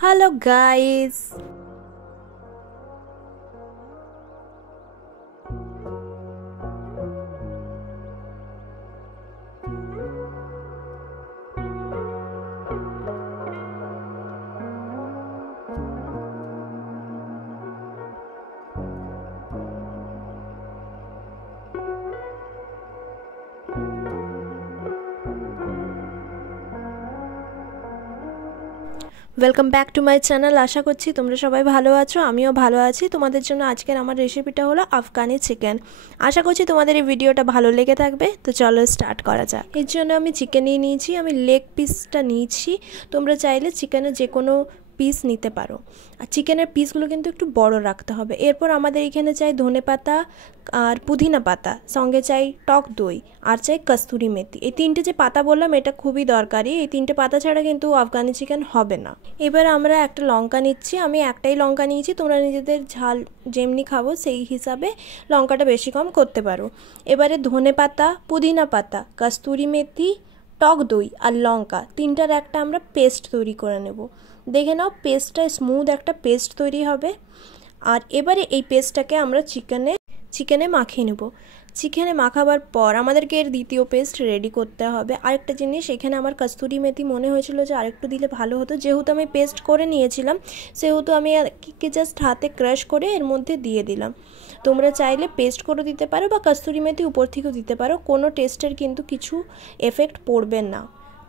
Hello guys. Welcome back to my channel. आशा करছি তোমরা সবাই ভালো আছো, আমিও ভালো আছি। তোমাদের জন্য আজকের আমার রেসিপিটা হলো আফগানি চিকেন। আশা করছি তোমাদের এই ভিডিওটা ভালো লেগে থাকবে। তো চলো স্টার্ট করা যাক। এর জন্য আমি চিকেন নিয়েছি, আমি লেগ পিসটা নিয়েছি। তোমরা চাইলে চিকেনের যে কোনো পিস নিতে পারো, আর চিকেনের পিসগুলো কিন্তু একটু বড় রাখতে হবে। এরপর আমাদের এখানে চাই ধনেপাতা আর পুদিনা পাতা, সঙ্গে চাই টক দই, আর চাই কস্তুরি মেথি। এই তিনটে যে পাতা বললাম এটা খুবই দরকারি, এই তিনটে পাতা ছাড়া কিন্তু আফগানি চিকেন হবে না। এবার আমরা একটা লঙ্কা নিচ্ছি, আমি একটাই লঙ্কা নিয়েছি, তোমরা নিজেদের ঝাল যেমনি খাবো সেই হিসাবে লঙ্কাটা বেশি কম করতে পারো। এবারে ধনেপাতা, পুদিনা পাতা, কস্তুরি মেথি, টক দই আর লঙ্কা তিনটার একটা আমরা পেস্ট তৈরি করে নেব। দেখে নাও পেস্টটা স্মুথ একটা পেস্ট তৈরি হবে। আর এবারে এই পেস্টটাকে আমরা চিকেনে মাখিয়ে নেব। চিকেনে মাখাবার পর আমাদেরকে এর দ্বিতীয় পেস্ট রেডি করতে হবে। আরেকটা জিনিস, এখানে আমার কস্তুরি মেথি মনে হয়েছিল যে আরেকটু দিলে ভালো হতো। যেহেতু আমি পেস্ট করে নিয়েছিলাম সেহেতু আমি জাস্ট হাতে ক্রাশ করে এর মধ্যে দিয়ে দিলাম। তোমরা চাইলে পেস্ট করে দিতে পারো বা কস্তুরি মেথি উপর থেকেও দিতে পারো, কোনো টেস্টের কিন্তু কিছু এফেক্ট পড়বে না,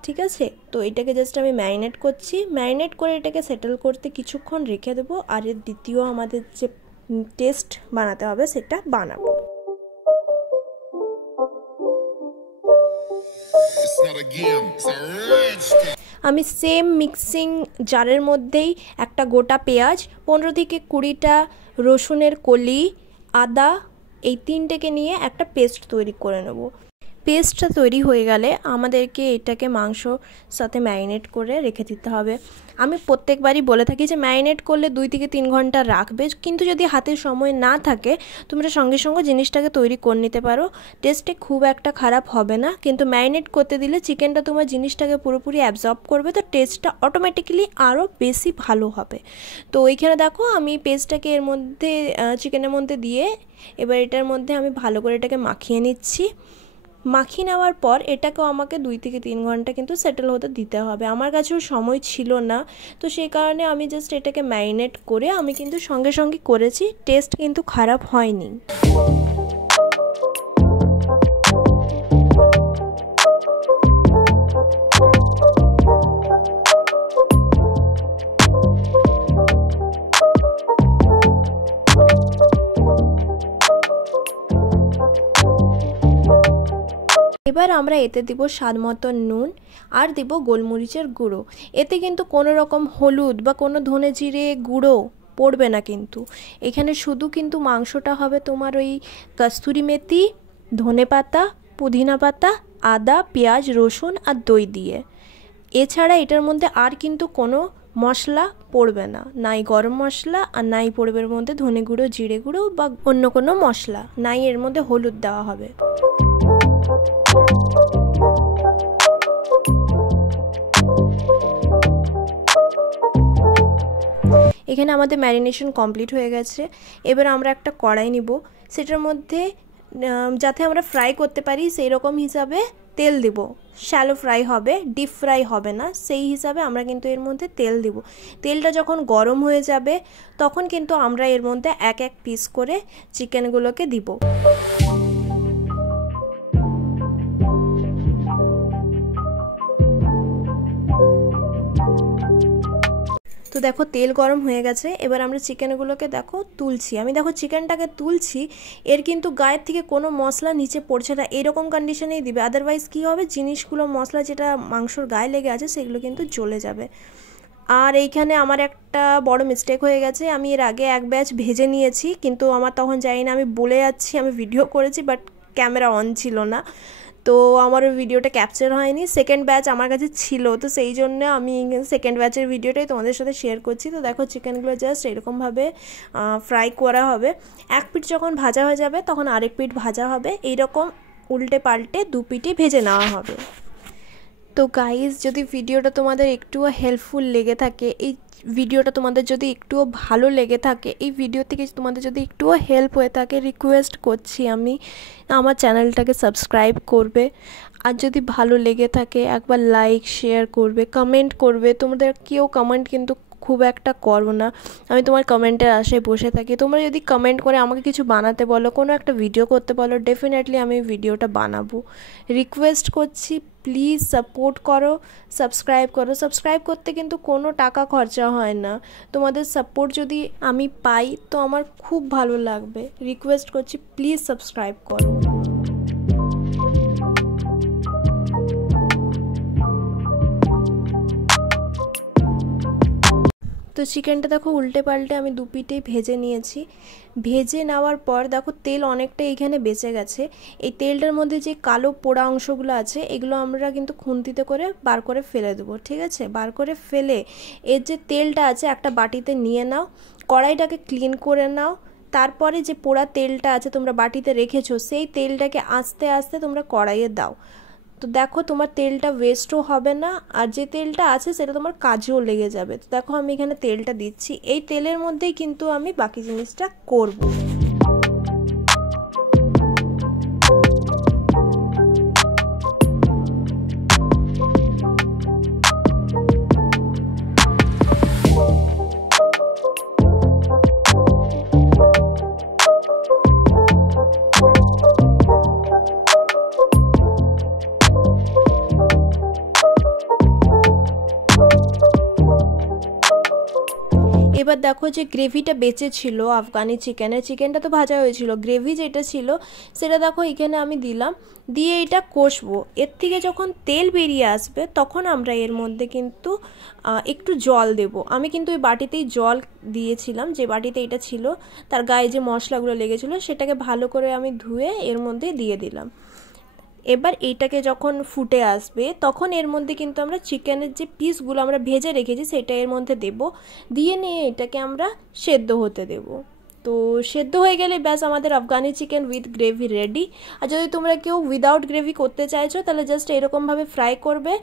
ঠিক আছে। তো এটাকে জাস্ট আমি ম্যারিনেট করছি, ম্যারিনেট করে এটাকে সেটেল করতে কিছুক্ষণ রেখে দেবো। আর এর দ্বিতীয় আমাদের যে টেস্ট বানাতে হবে সেটা বানাবো। আমি সেম মিক্সিং জারের মধ্যেই একটা গোটা পেঁয়াজ, 15 থেকে 20টা রসুনের কলি, আদা, এই তিনটেকে নিয়ে একটা পেস্ট তৈরি করে নেব। পেস্টটা তৈরি হয়ে গেলে আমাদেরকে এটাকে মাংসর সাথে ম্যারিনেট করে রেখে দিতে হবে। আমি প্রত্যেকবারই বলে থাকি যে ম্যারিনেট করলে 2 থেকে 3 ঘন্টা রাখবে, কিন্তু যদি হাতে সময় না থাকে তোমরা সঙ্গে সঙ্গে জিনিসটাকে তৈরি করে নিতে পারো। টেস্টে খুব একটা খারাপ হবে না, কিন্তু ম্যারিনেট করতে দিলে চিকেনটা তোমার জিনিসটাকে পুরোপুরি অ্যাবজর্ব করবে, তো টেস্টটা অটোমেটিক্যালি আরও বেশি ভালো হবে। তো এইখানে দেখো আমি পেস্টটাকে এর মধ্যে চিকেনের মধ্যে দিয়ে এবার এটার মধ্যে আমি ভালো করে এটাকে মাখিয়ে নিচ্ছি। মাখিয়ে নেওয়ার পর এটাকেও আমাকে 2 থেকে 3 ঘন্টা কিন্তু সেটেল হতে দিতে হবে। আমার কাছেও সময় ছিল না, তো সেই কারণে আমি জাস্ট এটাকে ম্যারিনেট করে আমি কিন্তু সঙ্গে সঙ্গে করেছি। টেস্ট কিন্তু খারাপ হয়নি। এবার আমরা এতে দিব স্বাদ মতো নুন আর দিব গোলমরিচের গুঁড়ো। এতে কিন্তু কোনো রকম হলুদ বা কোনো ধনে জিরে গুঁড়ো পড়বে না, কিন্তু এখানে শুধু কিন্তু মাংসটা হবে তোমার ওই কস্তুরি মেথি, ধনেপাতা, পুদিনা পাতা, আদা, পেঁয়াজ, রসুন আর দই দিয়ে। এছাড়া এটার মধ্যে আর কিন্তু কোনো মশলা পড়বে না, নাই গরম মশলা আর নাই পড়বে এর মধ্যে ধনে গুঁড়ো, জিরে গুঁড়ো বা অন্য কোনো মশলা, নাই এর মধ্যে হলুদ দেওয়া হবে। এখানে আমাদের ম্যারিনেশন কমপ্লিট হয়ে গেছে। এবার আমরা একটা কড়াই নিব, সেটার মধ্যে যাতে আমরা ফ্রাই করতে পারি সেই রকম হিসাবে তেল দিব। শ্যালো ফ্রাই হবে, ডিপ ফ্রাই হবে না, সেই হিসাবে আমরা কিন্তু এর মধ্যে তেল দিব। তেলটা যখন গরম হয়ে যাবে তখন কিন্তু আমরা এর মধ্যে এক এক পিস করে চিকেনগুলোকে দিব। তো দেখো তেল গরম হয়ে গেছে, এবার আমরা চিকেনগুলোকে দেখো তুলছি। আমি দেখো চিকেনটাকে তুলছি, এর কিন্তু গায়ের থেকে কোনো মশলা নিচে পড়ছে না, এরকম কন্ডিশনেই দিবে। আদারওয়াইজ কী হবে, জিনিসগুলো মশলা যেটা মাংসর গায়ে লেগে আছে সেগুলো কিন্তু জ্বলে যাবে। আর এইখানে আমার একটা বড় মিস্টেক হয়ে গেছে, আমি এর আগে এক ব্যাচ ভেজে নিয়েছি, কিন্তু আমার তখন জানি না, আমি বলে যাচ্ছি আমি ভিডিও করেছি বাট ক্যামেরা অন ছিল না, তো আমার ভিডিওটা ক্যাপচার হয়নি। সেকেন্ড ব্যাচ আমার কাছে ছিল, তো সেই জন্য আমি সেকেন্ড ব্যাচের ভিডিওটাই তোমাদের সাথে শেয়ার করছি। তো দেখো চিকেনগুলো জাস্ট এরকমভাবে ফ্রাই করা হবে। এক পিঠ যখন ভাজা হয়ে যাবে তখন আরেক পিঠ ভাজা হবে, এইরকম উল্টে পাল্টে 2 পিঠই ভেজে নেওয়া হবে। তো গাইজ, যদি ভিডিওটা তোমাদের একটুও হেল্পফুল লেগে থাকে, এই ভিডিওটা তোমাদের যদি একটুও ভালো লেগে থাকে, এই ভিডিও থেকে তোমাদের যদি একটুও হেল্প হয়ে থাকে, রিকোয়েস্ট করছি আমি আমার চ্যানেলটাকে সাবস্ক্রাইব করবে। আর যদি ভালো লেগে থাকে একবার লাইক শেয়ার করবে, কমেন্ট করবে। তোমাদের কেউ কমেন্ট কিন্তু খুব একটা করো না, আমি তোমার কমেন্টের আশায় বসে থাকি। তোমরা যদি কমেন্ট করে আমাকে কিছু বানাতে বলো, কোনো একটা ভিডিও করতে বলো, ডেফিনেটলি আমি ভিডিওটা বানাবো। রিকোয়েস্ট করছি, প্লিজ সাপোর্ট করো, সাবস্ক্রাইব করো। সাবস্ক্রাইব করতে কিন্তু কোনো টাকা খরচা হয় না। তোমাদের সাপোর্ট যদি আমি পাই তো আমার খুব ভালো লাগবে। রিকোয়েস্ট করছি, প্লিজ সাবস্ক্রাইব করো। তো চিকেনটা দেখো উল্টে পাল্টে আমি দু পিঠেই ভেজে নিয়েছি। ভেজে নেওয়ার পর দেখো তেল অনেকটা এইখানে বেঁচে গেছে। এই তেলটার মধ্যে যে কালো পোড়া অংশগুলো আছে এগুলো আমরা কিন্তু খুন্তিতে করে বার করে ফেলে দেবো, ঠিক আছে? বার করে ফেলে এর যে তেলটা আছে একটা বাটিতে নিয়ে নাও, কড়াইটাকে ক্লিন করে নাও। তারপরে যে পোড়া তেলটা আছে তোমরা বাটিতে রেখেছো, সেই তেলটাকে আস্তে আস্তে তোমরা কড়াইয়ে দাও। তো দেখো তোমার তেলটা ওয়েস্টও হবে না, আর যে তেলটা আছে সেটা তোমার কাজেও লেগে যাবে। তো দেখো আমি এখানে তেলটা দিচ্ছি, এই তেলের মধ্যেই কিন্তু আমি বাকি জিনিসটা করব। এবার দেখো যে গ্রেভিটা বেঁচে ছিল আফগানি চিকেনের, চিকেনটা তো ভাজা হয়েছিল, গ্রেভি যেটা ছিল সেটা দেখো এখানে আমি দিলাম, দিয়ে এটা কষবো। এর থেকে যখন তেল বেরিয়ে আসবে তখন আমরা এর মধ্যে কিন্তু একটু জল দেব। আমি কিন্তু ওই বাটিতেই জল দিয়েছিলাম, যে বাটিতে এটা ছিল তার গায়ে যে মশলাগুলো লেগেছিলো সেটাকে ভালো করে আমি ধুয়ে এর মধ্যে দিয়ে দিলাম। এবার এইটাকে যখন ফুটে আসবে তখন এর মধ্যে কিন্তু আমরা চিকেনের যে পিসগুলো আমরা ভেজে রেখেছি সেটা এর মধ্যে দেব, দিয়ে নিয়ে এটাকে আমরা সেদ্ধ হতে দেব। তো সেদ্ধ হয়ে গেলে ব্যাস আমাদের Afghani chicken with gravy ready. আর যদি তোমরা কেউ উইদাউট গ্রেভি করতে চাইছো তাহলে জাস্ট এরকমভাবে ফ্রাই করবে।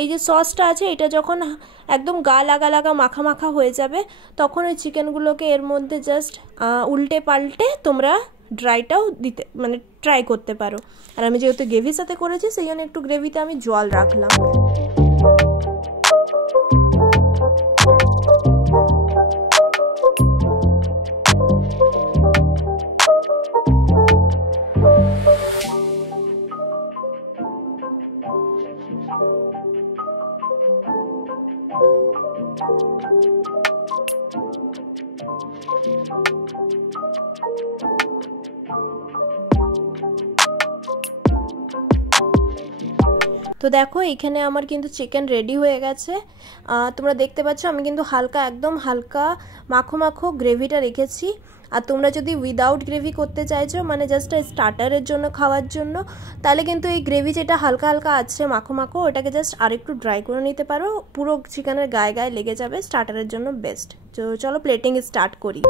এই যে সসটা আছে এটা যখন একদম গা লাগা লাগা মাখা মাখা হয়ে যাবে তখন ওই চিকেনগুলোকে এর মধ্যে জাস্ট উল্টে পাল্টে তোমরা ড্রাইটাও দিতে মানে ট্রাই করতে পারো। আর আমি যেহেতু গ্রেভির সাথে করেছি সেই জন্য একটু গ্রেভিতে আমি জল রাখলাম। তো দেখো এখানে আমার কিন্তু চিকেন রেডি হয়ে গেছে। তোমরা দেখতে পাচ্ছ আমি কিন্তু হালকা একদম হালকা মাখো মাখো গ্রেভিটা রেখেছি। আর তোমরা যদি উইদাউট গ্রেভি করতে চাইছো মানে জাস্ট স্টার্টারের জন্য খাওয়ার জন্য, তাহলে কিন্তু এই গ্রেভি যেটা হালকা হালকা আছে মাখো মাখো ওটাকে জাস্ট আরেকটু ড্রাই করে নিতে পারো, পুরো চিকেনের গায়ে গায়ে লেগে যাবে, স্টার্টারের জন্য বেস্ট। তো চলো প্লেটিং স্টার্ট করি।